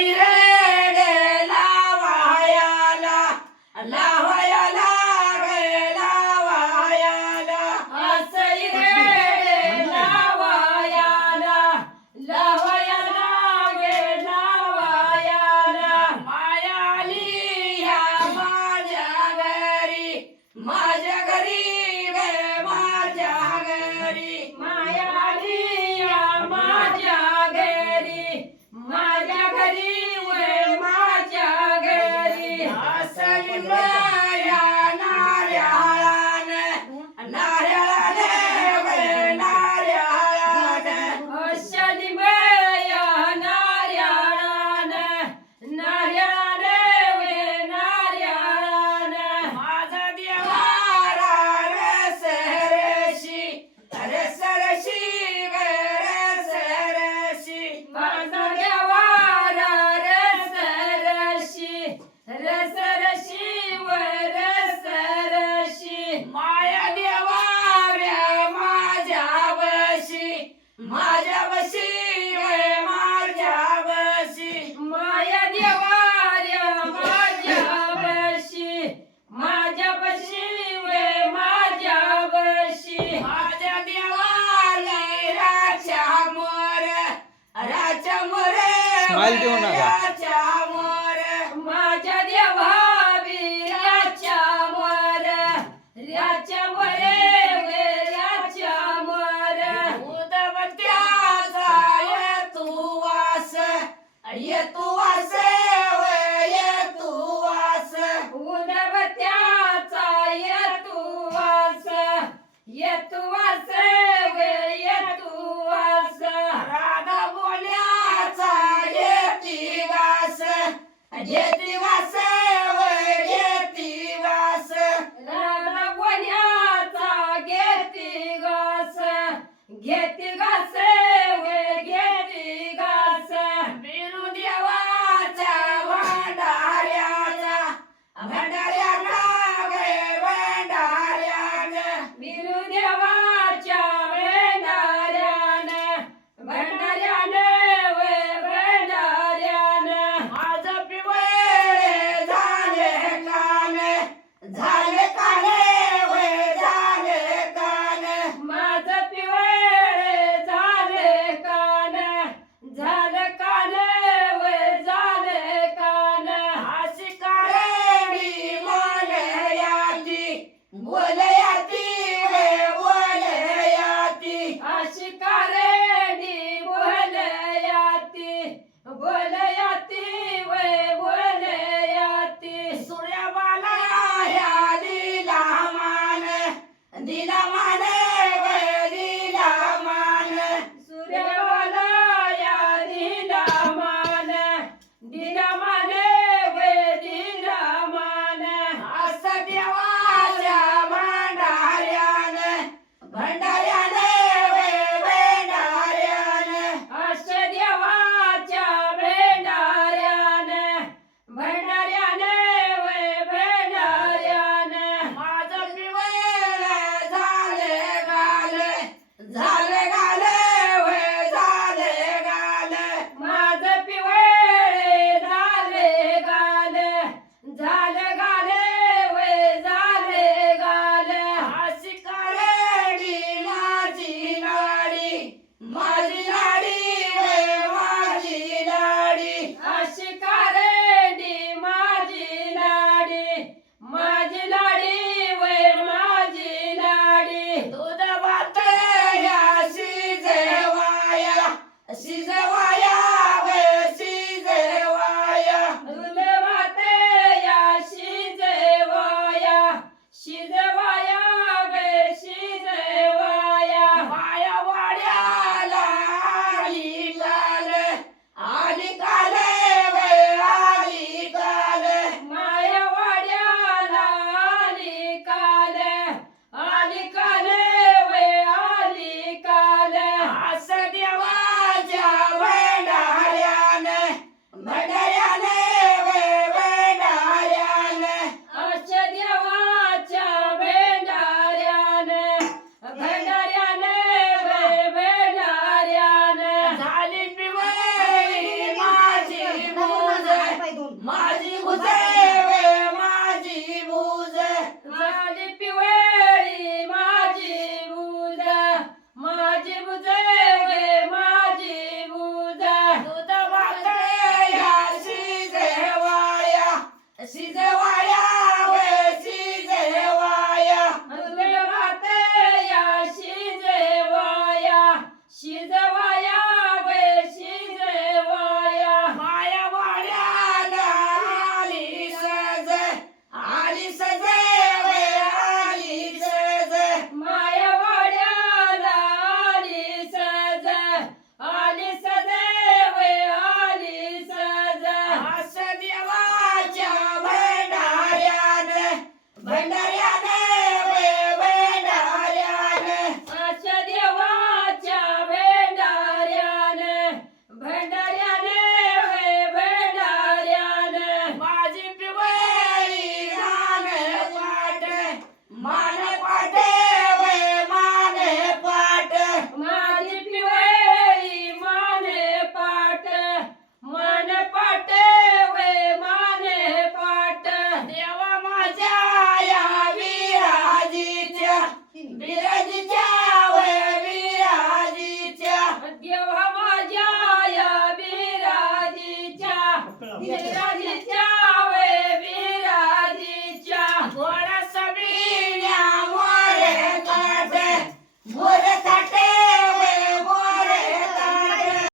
सई रे लावायाला लावायाला गे लावायाला असई रे लावायाला लावायाला गे लावायाला मायाली या माझ्या घरी गे माझ्या घरी मायाली या माझ्या घरी माझ्या घरी वे माझ्या घरी असली या नार्याळाने नार्याळाने गे नार्याळाने अशली बया नार्याळान नार्याळान वे नार्याळान माझा देवारा रसरशी रसरशी गे रसरशी माझा देवारा रसरशी रसरशी व रसरशी माया देवाऱ्या माझ्या बशी गे माझ्या बशी माया देवाऱ्या माझ्या बशी वे माझ्या बशी माझ्या देवाला राच्या मोर स्माइल देऊ नका. राच्या मोर माझ्या देवा वीराच्या मोर राच्या मोरे वे राच्या मोर उदबत्याचा येतू वास येतू वास उदबत्याचा येतुवास येतुवास वे येतुवास राधा बोल्याचा येती वास